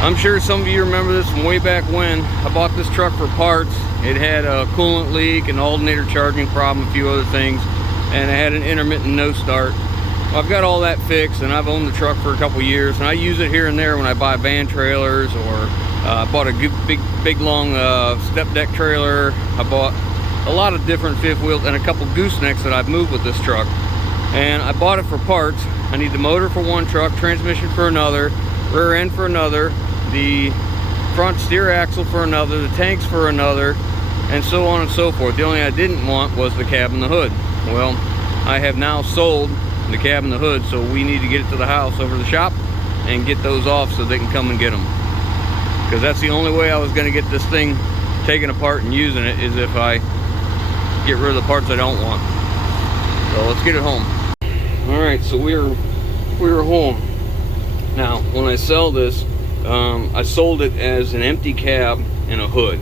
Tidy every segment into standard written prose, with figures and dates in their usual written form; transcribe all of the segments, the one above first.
I'm sure some of you remember this from way back when. I bought this truck for parts. It had a coolant leak, an alternator charging problem, a few other things, and it had an intermittent no start. Well, I've got all that fixed, and I've owned the truck for a couple years, and I use it here and there when I buy van trailers, or I bought a big long step deck trailer. I bought a lot of different fifth wheels and a couple goosenecks that I've moved with this truck. And I bought it for parts. I need the motor for one truck, transmission for another, rear end for another, the front steer axle for another, the tanks for another, and so on and so forth. The only thing I didn't want was the cab and the hood. Well, I have now sold the cab and the hood, so we need to get it to the house over the shop and get those off so they can come and get them. Because that's the only way I was going to get this thing taken apart and using it, is if I get rid of the parts I don't want. So let's get it home. Alright, so we're home. Now, when I sell this, I sold it as an empty cab and a hood.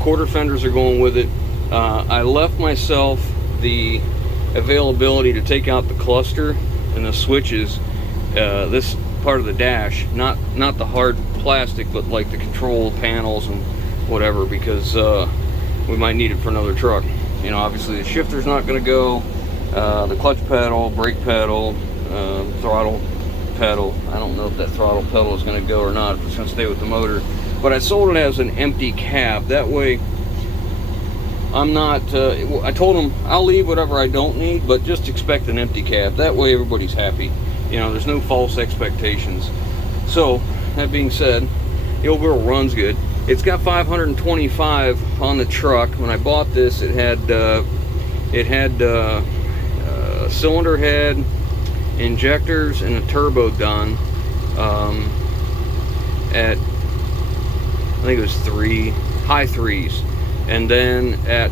Quarter fenders are going with it. I left myself the availability to take out the cluster and the switches, this part of the dash, not the hard plastic, but like the control panels and whatever, because we might need it for another truck. You know, obviously the shifter's not going to go, the clutch pedal, brake pedal, throttle pedal. I don't know if that throttle pedal is going to go or not, if it's going to stay with the motor. But I sold it as an empty cab. That way I'm not, I told them I'll leave whatever I don't need, but just expect an empty cab. That way everybody's happy. You know, there's no false expectations. So, that being said, the overall runs good. It's got 525 on the truck. When I bought this, it had cylinder head, injectors, and a turbo done at, I think it was high threes. And then at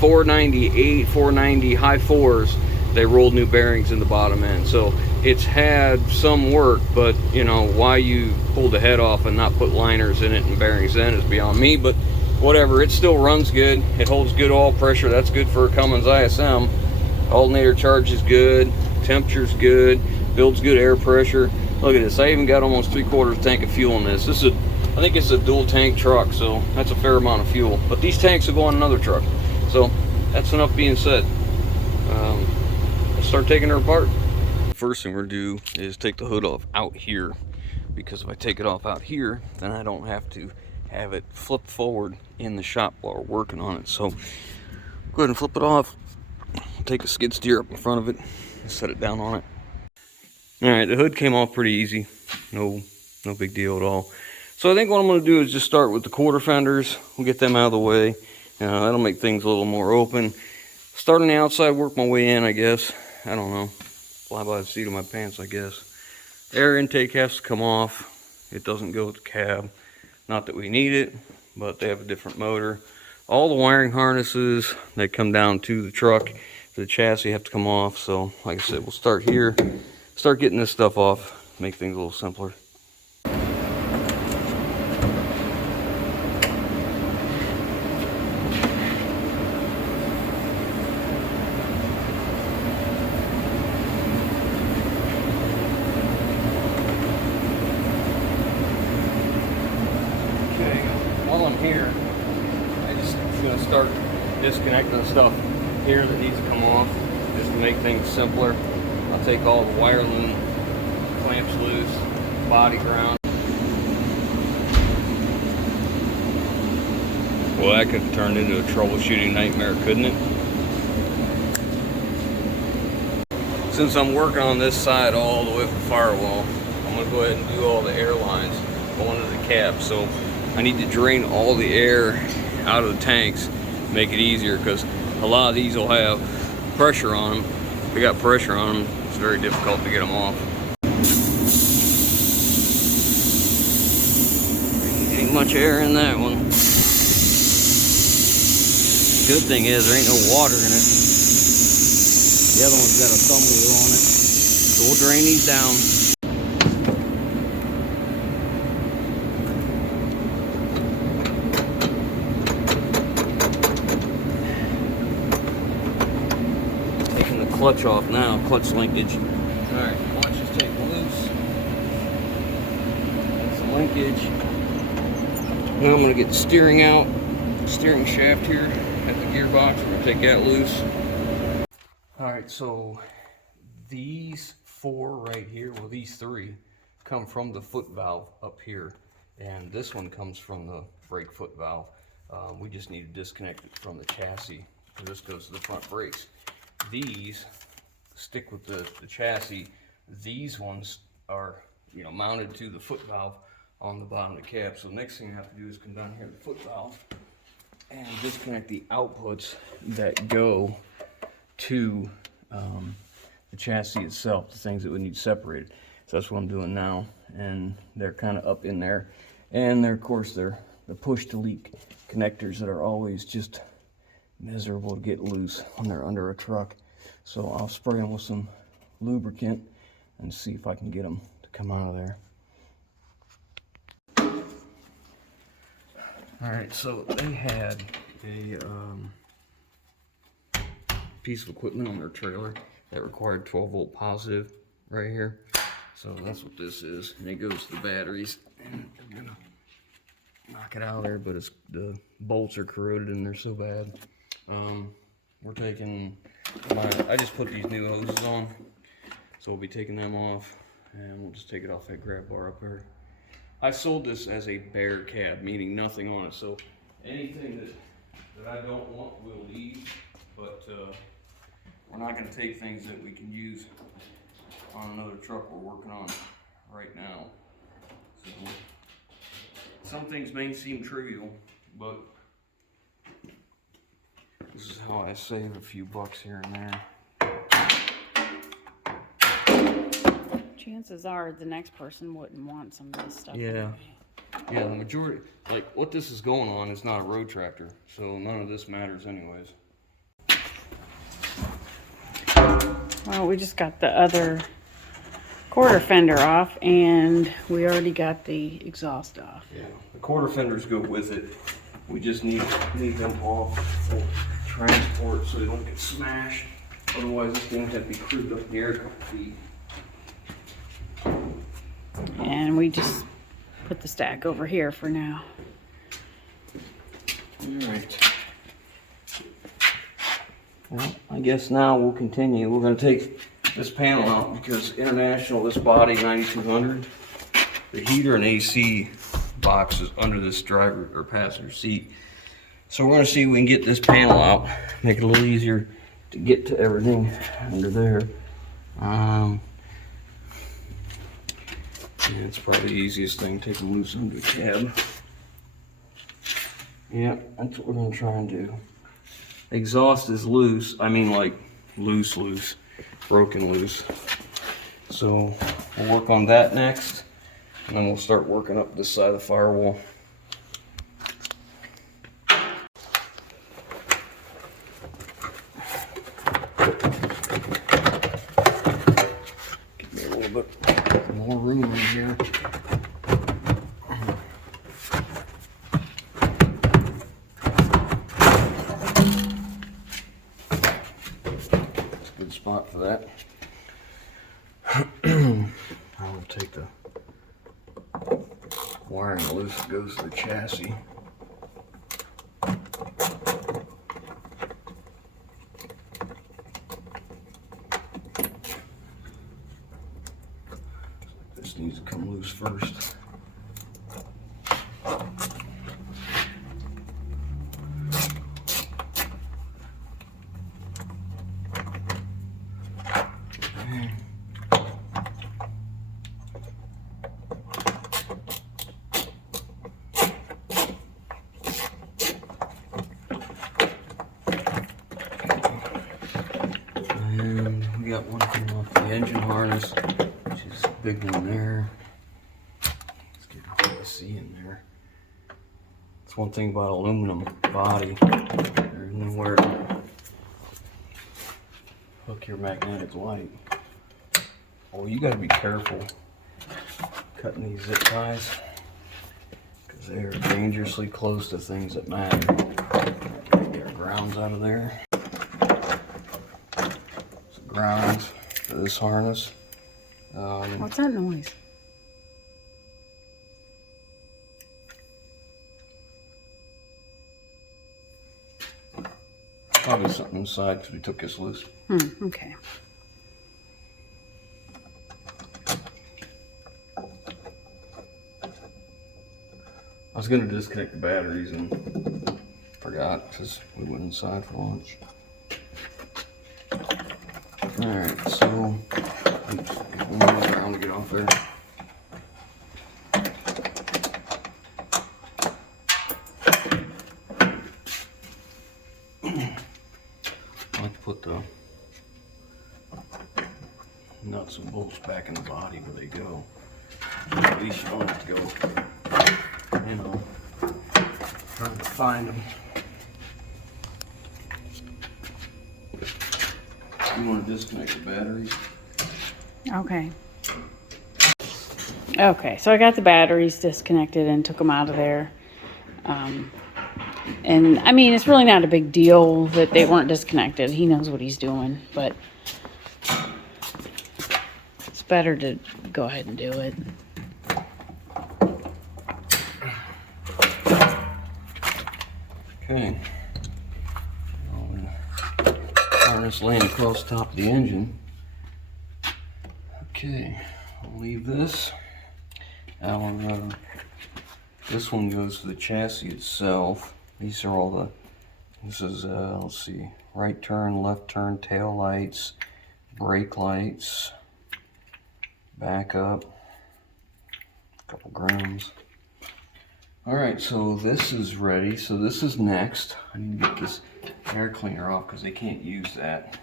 498, 490, high fours, they rolled new bearings in the bottom end. So it's had some work, but you know, why you pulled the head off and not put liners in it and bearings in is beyond me. But whatever, it still runs good. It holds good oil pressure. That's good for a Cummins ISM. Alternator charge is good, temperature's good, builds good air pressure. Look at this, I even got almost 3/4 tank of fuel in this. This is I think it's a dual tank truck, so that's a fair amount of fuel. But these tanks will go on another truck. So that's enough being said. Let's start taking her apart. First thing we're gonna do is take the hood off out here, because if I take it off out here, then I don't have to have it flip forward in the shop while we're working on it. So go ahead and flip it off. Take a skid steer up in front of it and set it down on it. Alright, the hood came off pretty easy. No big deal at all. So I think what I'm going to do is just start with the quarter fenders. We'll get them out of the way. That'll make things a little more open. Start on the outside, work my way in, I guess. I don't know. Fly by the seat of my pants, I guess. Air intake has to come off. It doesn't go with the cab. Not that we need it, but they have a different motor. All the wiring harnesses that come down to the truck, the chassis, have to come off. So like I said, we'll start here. Start getting this stuff off. Make things a little simpler. While I'm here, I just going to start disconnecting stuff here that needs to come off, just to make things simpler. I'll take all the wire loom clamps loose, body ground. Well, that could have turned into a troubleshooting nightmare, couldn't it? Since I'm working on this side all the way up the firewall, I'm going to go ahead and do all the air lines going to the cab. So I need to drain all the air out of the tanks, make it easier, because a lot of these will have pressure on them. If they got pressure on them, it's very difficult to get them off. Ain't much air in that one. Good thing is there ain't no water in it. The other one's got a thumb wheel on it. So we'll drain these down. Clutch off now, clutch linkage. Alright, clutch is taken loose. That's the leakage. Now I'm going to get the steering out, steering shaft here at the gearbox. We're going to take that loose. Alright, so these four right here, well these three, come from the foot valve up here. And this one comes from the brake foot valve. We just need to disconnect it from the chassis. So this goes to the front brakes. These stick with the chassis. These ones are, you know, mounted to the foot valve on the bottom of the cab. So the next thing I have to do is come down here to the foot valve and disconnect the outputs that go to the chassis itself, the things that would need separated. So that's what I'm doing now, and they're kind of up in there, and they're, of course, they're the push to leak connectors that are always just miserable to get loose when they're under a truck. So I'll spray them with some lubricant and see if I can get them to come out of there. Alright, so they had a piece of equipment on their trailer that required 12-volt positive right here. So that's what this is, and it goes to the batteries. And I'm gonna knock it out of there, but it's, the bolts are corroded and they're so bad. We're taking I just put these new hoses on, so we'll be taking them off, and we'll just take it off that grab bar up there. I sold this as a bare cab, meaning nothing on it, so anything that I don't want we'll leave, but we're not going to take things that we can use on another truck we're working on right now. So some things may seem trivial, but this is how I save a few bucks here and there. Chances are the next person wouldn't want some of this stuff. Yeah. Yeah, the majority, like what this is going on is not a road tractor, so none of this matters anyways. Well, we just got the other quarter fender off, and we already got the exhaust off. Yeah, the quarter fenders go with it. We just need them off for transport so they don't get smashed. Otherwise, this thing has to be cruised up in the air a couple feet. And we just put the stack over here for now. Alright. Well, I guess now we'll continue. We're going to take this panel out because International, this body 9200, the heater and AC box is under this driver or passenger seat. So we're going to see if we can get this panel out, make it a little easier to get to everything under there. Yeah, it's probably the easiest thing, take them loose under the cab. Yeah, that's what we're going to try and do. Exhaust is loose, I mean like loose, broken loose. So we'll work on that next, and then we'll start working up this side of the firewall. Give me a little bit more room in here. Spot for that. I will take the wiring loose that goes to the chassis. This needs to come loose first. And we got one coming off the engine harness, which is a big one there. Let's get the AC in there. That's one thing about aluminum body. There's nowhere to hook your magnetic light. Oh, you gotta be careful cutting these zip ties, because they are dangerously close to things that matter. Get our grounds out of there. Grounds for this harness. What's that noise? Probably something inside because we took this loose. Okay. I was going to disconnect the batteries and forgot because we went inside for lunch. Alright, so oops, get one more ground to get off there. I like to put the nuts and bolts back in the body where they go. At least you don't have to go, you know, trying to find them. You want to disconnect the batteries? Okay. Okay, so I got the batteries disconnected and took them out of there. And I mean, it's really not a big deal that they weren't disconnected. He knows what he's doing, but it's better to go ahead and do it. Okay. Harness laying across the top of the engine. Okay, I'll leave this. This one goes to the chassis itself. These are all the, this is, let's see, right turn, left turn, tail lights, brake lights, backup, a couple grooms. Alright, so this is ready. So this is next. I need to get this air cleaner off because they can't use that.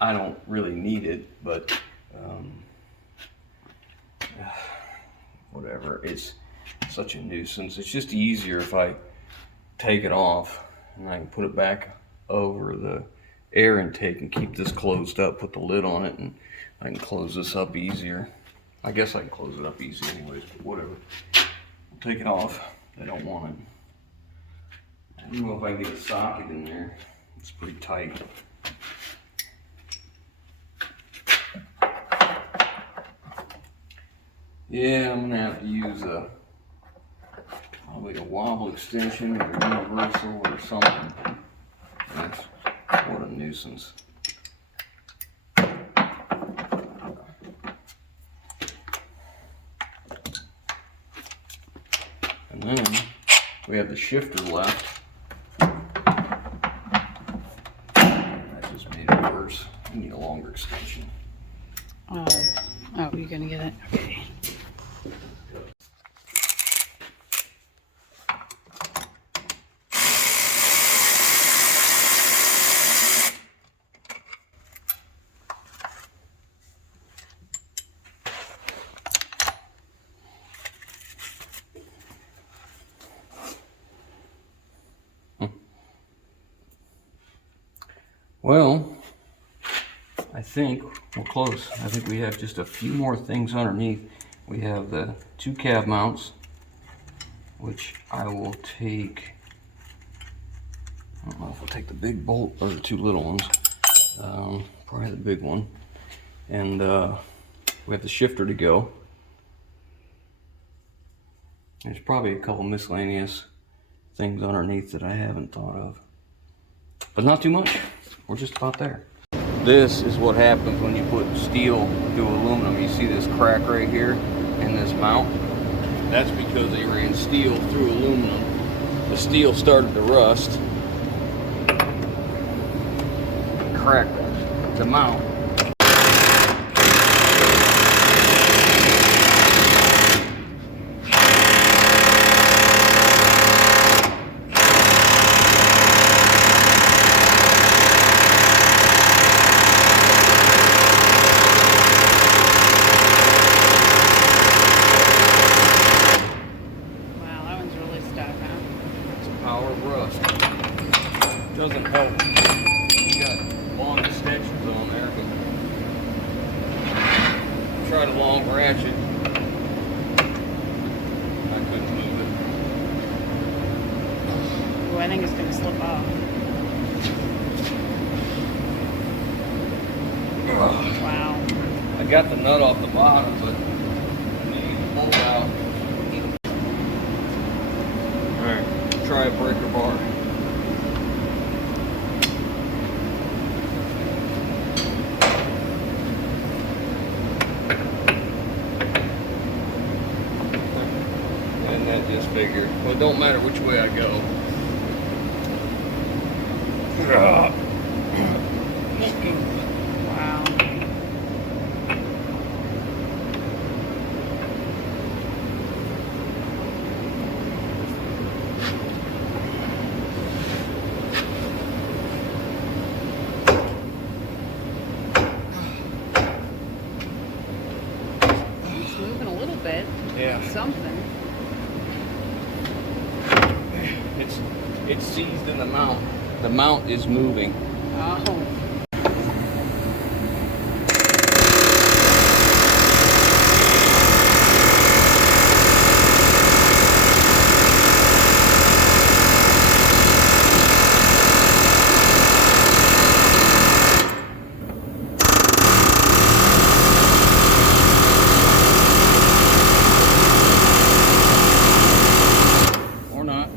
I don't really need it, but whatever. It's such a nuisance. It's just easier if I take it off and I can put it back over the air intake and keep this closed up, put the lid on it, and I can close this up easier. I guess I can close it up easy anyways, but whatever. I'll take it off. I don't want it. I don't know if I can get a socket in there. It's pretty tight. Yeah, I'm gonna have to use probably a wobble extension or a universal or something. That's what a nuisance. And then we have the shifter left. That just made it worse. We need a longer extension. Oh, you're gonna get it? Okay. Well, I think we're close. I think we have just a few more things underneath. We have the two cab mounts, which I will take. I don't know if I'll take the big bolt or the two little ones. Probably the big one. And we have the shifter to go. There's probably a couple miscellaneous things underneath that I haven't thought of. But not too much. We're just about there. This is what happens when you put steel through aluminum. You see this crack right here in this mount? That's because they ran steel through aluminum. The steel started to rust. Cracked the mount. Doesn't help. You got long extensions on there, but tried a long ratchet. I couldn't move it. Oh, I think it's gonna slip off. Wow. I got the nut off the bottom, but I need to pull it out. Alright, try a breaker bar. I just figured. Well, it don't matter which way I go. Wow. It's moving a little bit. Yeah. Something. It's seized in the mount. The mount is moving. Oh. Or not.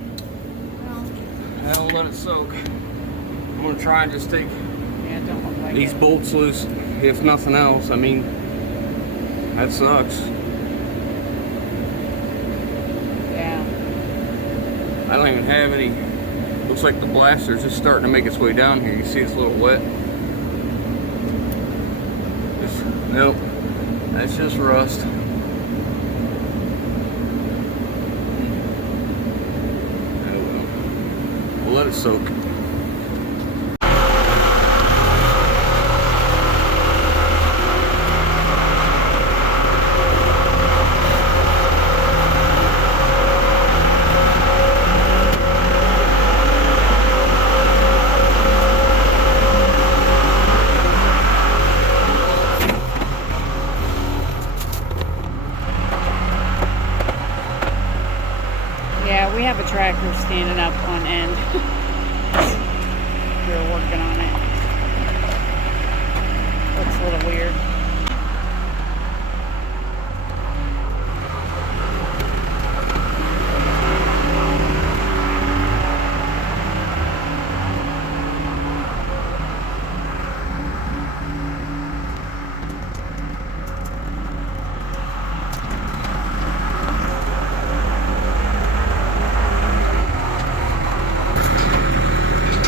I'll let it soak. I'm gonna try and just take Yeah, it don't look like these it. bolts loose, if nothing else. I mean, that sucks. Yeah. I don't even have any. Looks like the blaster's just starting to make its way down here. You see it's a little wet. Nope. That's just rust. Oh well. We'll let it soak. Yeah, we have a tractor standing up on end. We're working on it. Looks a little weird.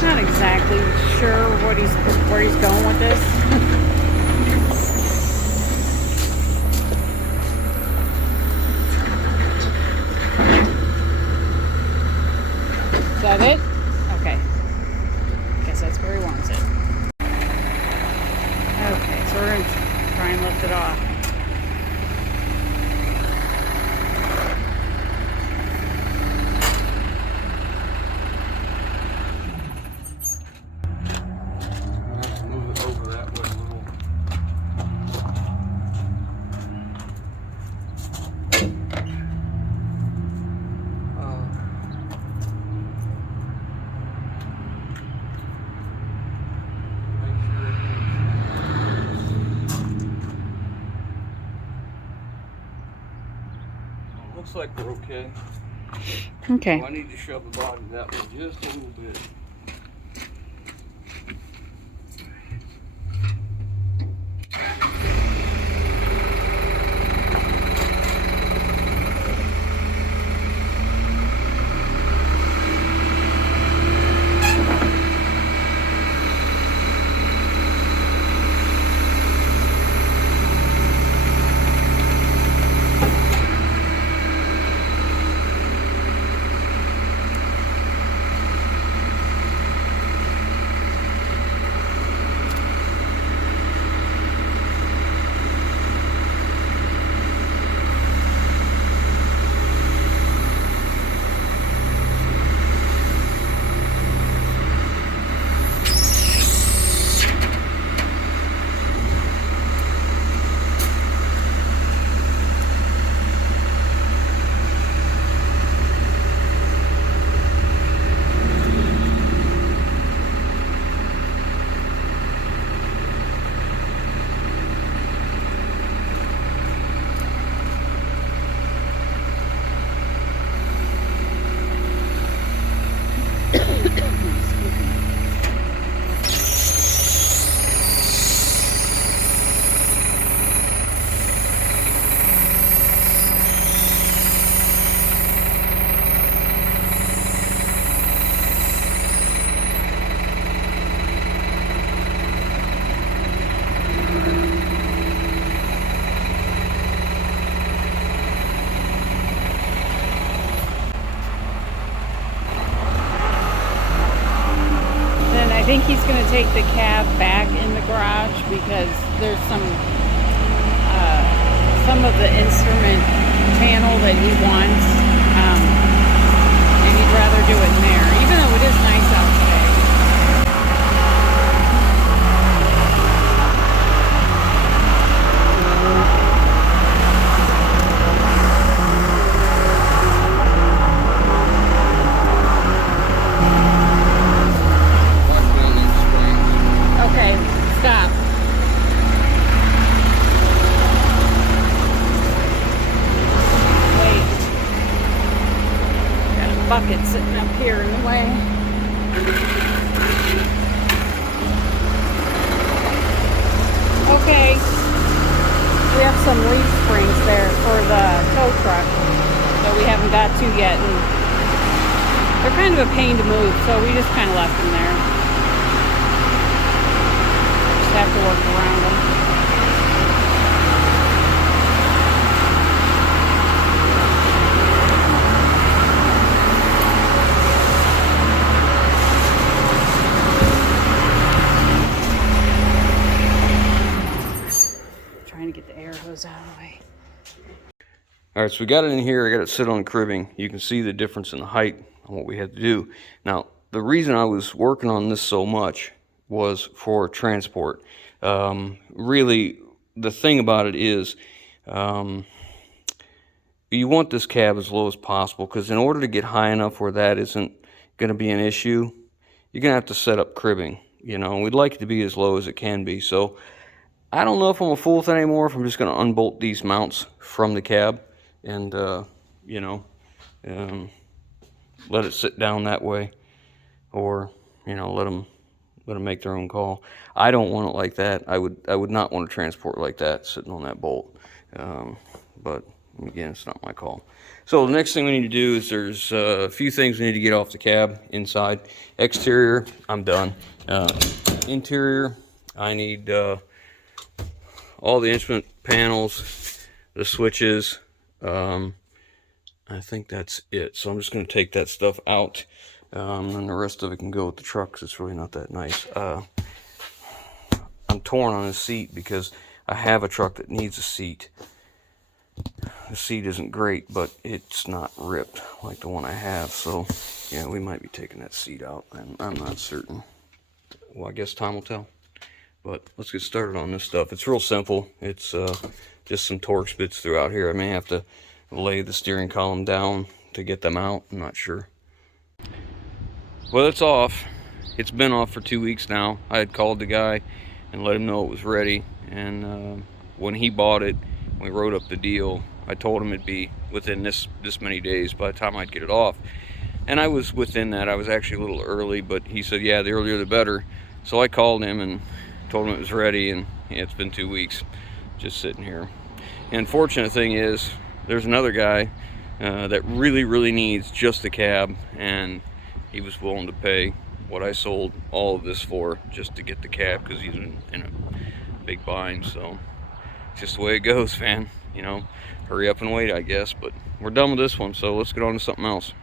Not exactly sure where he's going with this. Is that it? Okay. Guess that's where he wants it. Okay, so we're gonna try and lift it off. I'll have to move it over that way a little. Make sure it looks like we're okay. Okay. So I need to shove the body that way just a little bit. think he's going to take the cab back in the garage because there's some of the instrument panel that he wants, and he'd rather do it in there, even though it is nice out today. Okay, stop. Wait. Got a bucket sitting up here in the way. Okay. We have some leaf springs there for the tow truck that we haven't got to yet, and they're kind of a pain to move, so we just kind of left them there. Have to work around them. Trying to get the air hose out of the way. All right, so we got it in here. I got it sit on cribbing. You can see the difference in the height on what we had to do. Now, the reason I was working on this so much was for transport. Really, the thing about it is, you want this cab as low as possible, because in order to get high enough where that isn't going to be an issue, you're going to have to set up cribbing. You know, we'd like it to be as low as it can be. So I don't know if I'm a fool with it anymore, if I'm just going to unbolt these mounts from the cab and, you know, let it sit down that way, or, you know, let them make their own call. I don't want it like that. I would not want to transport like that, sitting on that bolt. But again, it's not my call. So the next thing we need to do is there's a few things we need to get off the cab inside. Exterior, I'm done. Interior, I need all the instrument panels, the switches. I think that's it. So I'm just going to take that stuff out. And the rest of it can go with the truck because it's really not that nice. I'm torn on the seat because I have a truck that needs a seat. The seat isn't great, but it's not ripped like the one I have. So, yeah, we might be taking that seat out. I'm not certain. Well, I guess time will tell. But let's get started on this stuff. It's real simple. It's just some Torx bits throughout here. I may have to lay the steering column down to get them out. I'm not sure. Well, it's off. It's been off for 2 weeks now. I had called the guy and let him know it was ready. And when he bought it, we wrote up the deal, I told him it'd be within this many days by the time I'd get it off. And I was within that. I was actually a little early, but he said, yeah, the earlier the better. So I called him and told him it was ready, and yeah, it's been 2 weeks just sitting here. The unfortunate thing is, there's another guy that really needs just the cab, and he was willing to pay what I sold all of this for just to get the cab, because he's in a big bind. So it's just the way it goes, man. You know, hurry up and wait, I guess. But we're done with this one, so let's get on to something else.